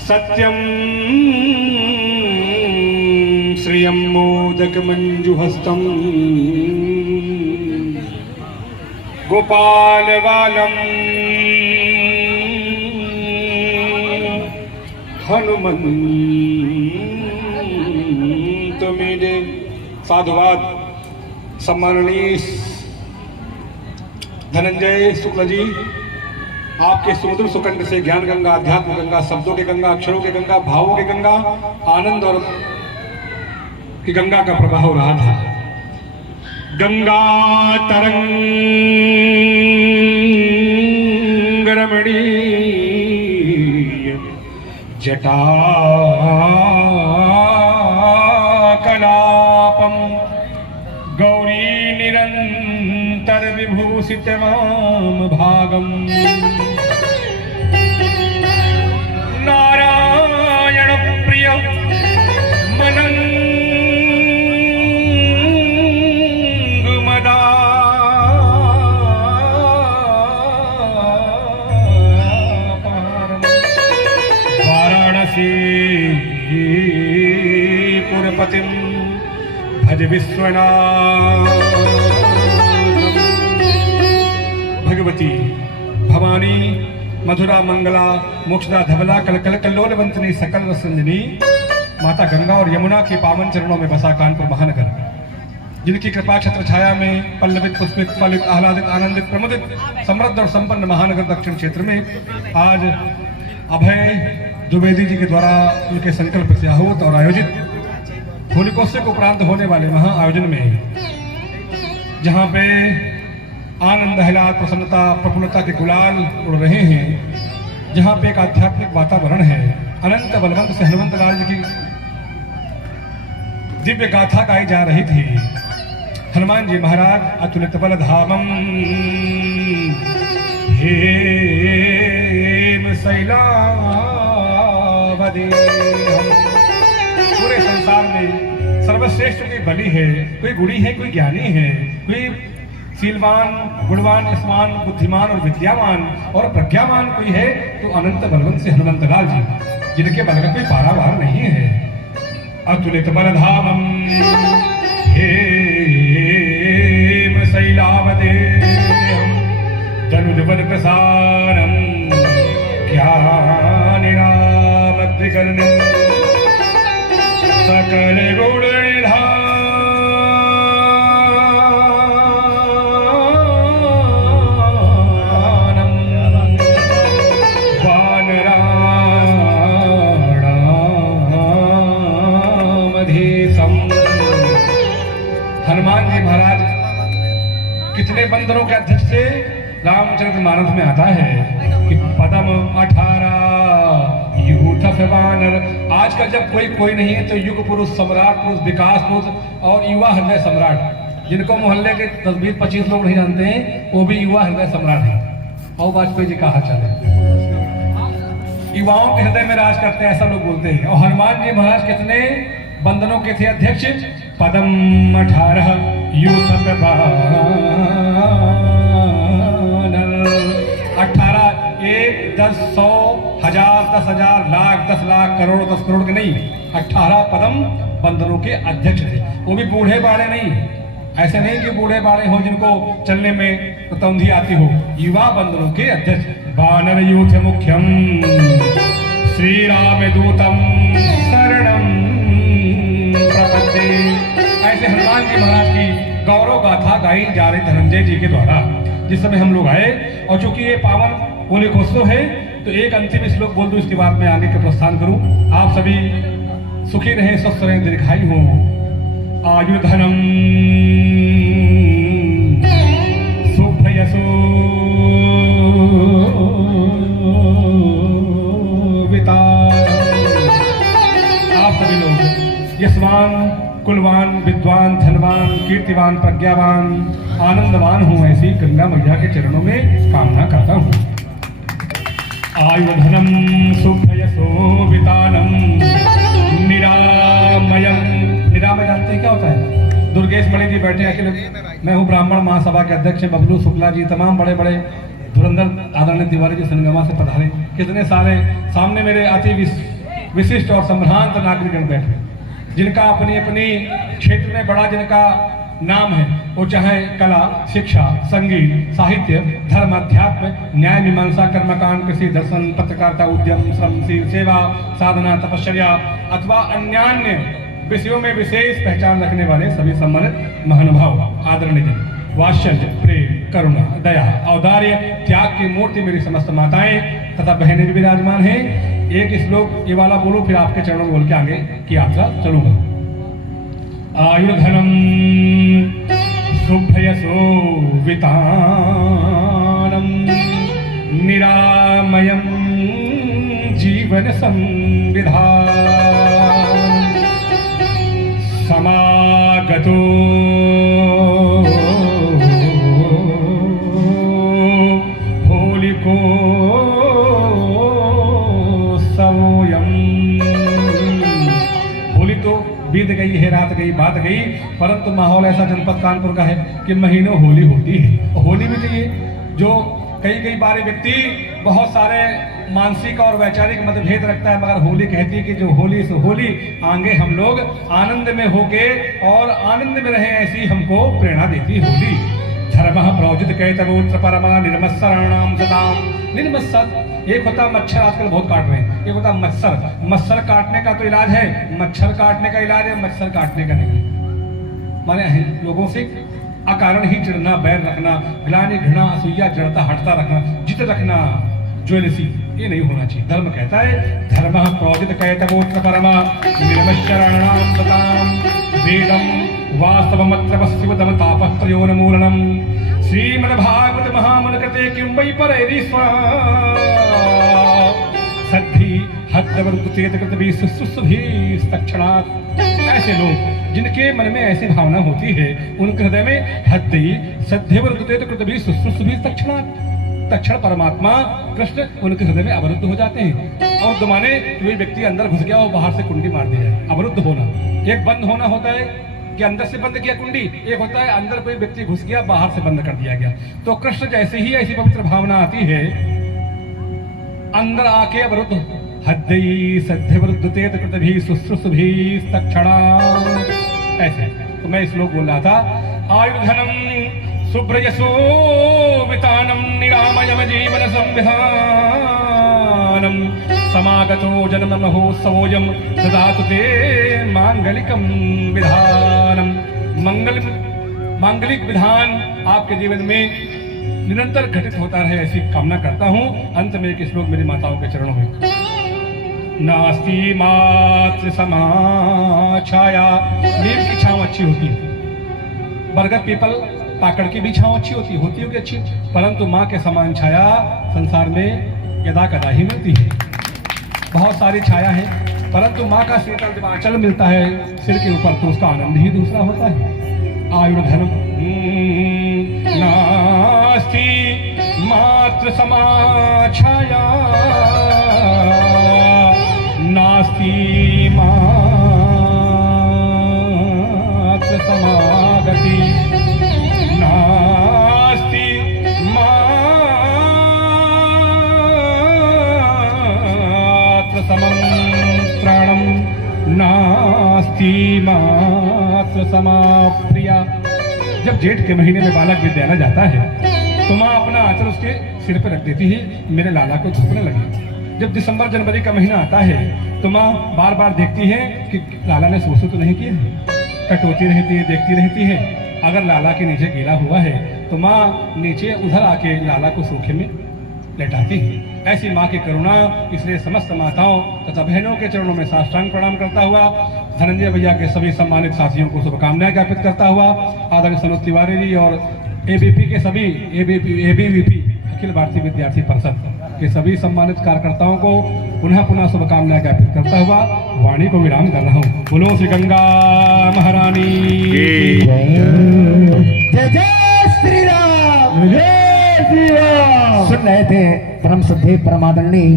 सत्यं श्रियं मोदकमञ्जुहस्तं गोपालबालं हनुमन्तमीडे। साधुवाद। सम्माननीय धनंजय शुक्ल जी, आपके सुमधुर सुकंठ से ज्ञान गंगा, अध्यात्म गंगा, शब्दों के गंगा, अक्षरों के गंगा, भावों के गंगा, आनंद और की गंगा का प्रवाह हो रहा था। गंगा तरंग रमणीय जटा कलापम गौरी निरंतर विभूषित माम भागम नारायण प्रिय मनंग मदा वाराणसी पुरपतिम भज विश्वनाथ। भगवती भवानी मधुरा मंगला मोक्षदा धवला कलकल कल्लोल वंतनी सकल रसंजनी माता गंगा और यमुना के पावन चरणों में बसा कानपुर महानगर, जिनकी कृपा छत्र छाया में पल्लवित पुष्पित फलित आह्लादित आनंदित प्रमुदित समृद्ध और संपन्न महानगर दक्षिण क्षेत्र में आज अभय द्विवेदी जी के द्वारा उनके संकल्प से आहूत और आयोजित होलिकोत्सव को उपरांत होने वाले महा आयोजन में, जहाँ पे आनंद आह्लाद प्रसन्नता प्रफुल्लता के गुलाल उड़ रहे हैं, जहाँ पे एक आध्यात्मिक वातावरण है, अनंत बलवंत से हनुमंत लाल जी की दिव्य गाथा गाई जा रही थी। हनुमान जी महाराज अतुलित बल धामम हेम शैलावधि। पूरे संसार में सर्वश्रेष्ठ कोई बलि है, कोई गुणी है, कोई ज्ञानी है, कोई शीलवान गुणवान स्मान बुद्धिमान और विद्यावान और प्रज्ञावान कोई है तो अनंत बलवंत से हनुमंत लाल जी, जिनके बल का कोई पारावार नहीं है। अतुलित बलधामम हेम शैलावदेहं तनुज बल प्रसारम ज्ञानिनामग्निकर्णं सकल गुण हनुमान जी महाराज कितने बंदरों के अध्यक्ष से रामचरितमानस में आता है कि पदम 18 यूथ वानर। आजकल जब कोई नहीं है तो युग पुरुष, सम्राट पुरुष, विकास पुरुष और युवा हृदय सम्राट, जिनको मोहल्ले के 10-20-25 लोग नहीं जानते हैं, वो भी युवा हृदय सम्राट है। और वाजपेयी जी कहा चले युवाओं के हृदय में राज करते हैं, ऐसा लोग बोलते हैं। और हनुमान जी महाराज कितने बंदनों के थे अध्यक्ष? पदम 18 यूथ 18 1 10 100 1000 10,000 लाख 10 लाख करोड़ 10 करोड़ के नहीं, 18 पदम बंदरों के अध्यक्ष थे। वो भी बूढ़े बाड़े नहीं, ऐसे नहीं कि बूढ़े बाड़े हो जिनको चलने में तौंधी आती हो, युवा बंदरों के अध्यक्ष। वानर यूथ मुख्यम श्री राम दूतम शरणम प्रपद्ये। ऐसे हनुमान जी महाराज की गौरव गाथा गाई जा रही धनंजय जी के द्वारा जिस समय हम लोग आए। और चूंकि ये पावन होलिकोत्सव है तो एक अंतिम श्लोक बोल दूं, इसके बाद मैं आगे का प्रस्थान करूं। आप सभी सुखी रहें, स्वस्थ रहें, दीर्घायु हो। आयुधनम सुभयसो विता। आप सभी लोग यशवान कुलवान विद्वान धनवान कीर्तिवान प्रज्ञावान आनंदवान हूँ, ऐसी गंगा मैया के चरणों में कामना करता हूँ। आयुधनम सुभयशोभितानम निरामयम। निरामय जानते हैं क्या होता है? दुर्गा योगेश मणि जी बैठे अखिल, मैं हूँ ब्राह्मण महासभा के अध्यक्ष बबलू शुक्ला जी, तमाम बड़े बड़े धुरंधर आदरणीय तिवारी जी संगमा से पधारे, कितने सारे सामने मेरे अति विशिष्ट और संभ्रांत नागरिकगण बैठे, जिनका अपनी अपनी क्षेत्र में बड़ा जिनका नाम है, वो चाहे कला, शिक्षा, संगीत, साहित्य, धर्म, अध्यात्म, न्याय, मीमांसा, कर्मकांड, कृषि, दर्शन, पत्रकारिता, उद्यम, श्रम, सेवा, साधना, तपश्चर्या अथवा अन्यान्य विषयों में विशेष पहचान रखने वाले सभी सम्मानित महानुभाव, आदरणीय जन, वात्सल्य, प्रेम, करुणा, दया, औदार्य, त्याग की मूर्ति मेरी समस्त माताएं तथा बहनें भी विराजमान हैं। एक श्लोक ये वाला बोलो, फिर आपके चरणों में बोल के आगे की यात्रा चलूंगा। आयुर्धनम शुभयसो वितानम निरामयम जीवन संविधान समागतो होलिको सवोयम। होली तो बीत गई है, रात गई, बात गई, परंतु माहौल ऐसा जनपद कानपुर का है कि महीनों होली होती है। होली भी चाहिए, जो कई बार व्यक्ति बहुत सारे मानसिक और वैचारिक मतभेद रखता है, मगर होली कहती है कि जो होली सो होली, आगे हम लोग आनंद में होके और आनंद में रहे, ऐसी हमको प्रेरणा देती होली। धर्मः प्रोजित कैतवोत्र परमा निर्मत्सराणाम सदाम। निर्मत्सर एक होता मच्छर, आजकल बहुत काट रहे हैं, एक होता मत्सर। मच्छर काटने का तो इलाज है, मच्छर काटने का इलाज है, मच्छर काटने का नहीं। माने लोगों से अकारण ही चिढ़ना, बैर रखना, ग्लानि, घृणा, असूया, जड़ता, हटता रखना, जित रखना, ज्वेलसी, ये नहीं होना चाहिए। धर्म कहता है धर्मः प्रोजित कैतवोत्र परमा निर्मत्सराणाम सदाम वेदम वास्तवमत्र वस्युदम तापत्रयोन्मूलनम श्रीमद्भागवत महामनकृते किं वै परैरीश्वर सद्धि हद्दवरुद्ध शुश्रूषुभिस्तक्षणात्। ऐसे लोग जिनके मन में ऐसी भावना होती है, उनके हृदय में हद्दि सद्धिवरुद्ध शुश्रूषुभिस्तक्षणात्। तक्षण परमात्मा कृष्ण उनके हृदय में अवरुद्ध हो जाते हैं। और दुमाने कोई व्यक्ति अंदर घुस गया और बाहर से कुंडी मार दी जाए। अवरुद्ध होना, एक बंद होना होता है कि अंदर से बंद किया कुंडी, एक होता है अंदर कोई व्यक्ति घुस गया, बाहर से बंद कर दिया गया। तो कृष्ण जैसे ही ऐसी पवित्र भावना आती है, अंदर आके अवरुद्ध हद्दई सद्धिवरुद्धते कृतभि शुश्रूषुभिस्तक्षणा। ऐसे तो मैं श्लोक बोल रहा था, आयुर्धनम शुभ्रयसो वितानम निरामयम जीवन संविधानम समागतो जन्म महोत्सवोऽयं ददातु ते मांगलिकम विधानम। मांगलिक विधान आपके जीवन में निरंतर घटित होता रहे, ऐसी कामना करता हूं। अंत में एक श्लोक मेरी माताओं के चरणों में, नास्ति मातृ समा छाया। नीम की छांव अच्छी होती है, बरगद पीपल पाकड़ की भी छांव अच्छी होती होगी अच्छी, परंतु माँ के समान छाया संसार में यदा कदा ही मिलती है। बहुत सारी छाया है, परंतु माँ का शीतल आंचल मिलता है सिर के ऊपर, तो उसका आनंद ही दूसरा होता है। आयुर्धनम नास्ति मातृ समा छाया नास्ति मातृ समागति नास्ति मातृ समंत्रणम नास्ति मातृ समाप्रिया। जब जेठ के महीने में बालक विद्यालय जाता है तो माँ अपना आंचल उसके सिर पर रख देती है, मेरे लाला को धूपने लगे। जब दिसंबर जनवरी का महीना आता है तो माँ बार बार देखती है कि लाला ने सोसू तो नहीं किया है, कटोती रहती है, देखती रहती है। अगर लाला के नीचे गीला हुआ है तो माँ नीचे उधर आके लाला को सूखे में लेटाती है। ऐसी माँ की करुणा, इसलिए समस्त माताओं तथा बहनों के चरणों में साष्टांग प्रणाम करता हुआ, धनंजय भैया के सभी सम्मानित साथियों को शुभकामनाएं ज्ञापित करता हुआ, आदरणीय सनोज तिवारी जी और एबीपी के सभी एबीवीपी अखिल भारतीय विद्यार्थी परिषद के सभी सम्मानित कार्यकर्ताओं को पुनः पुनः शुभकामनाएं ज्ञापित करता हुआ वाणी को विराम कर रहा हूँ। बोलो श्री गंगा महारानी जय जय श्री राम। सुन रहे थे परम श्रद्धेय परमादरणीय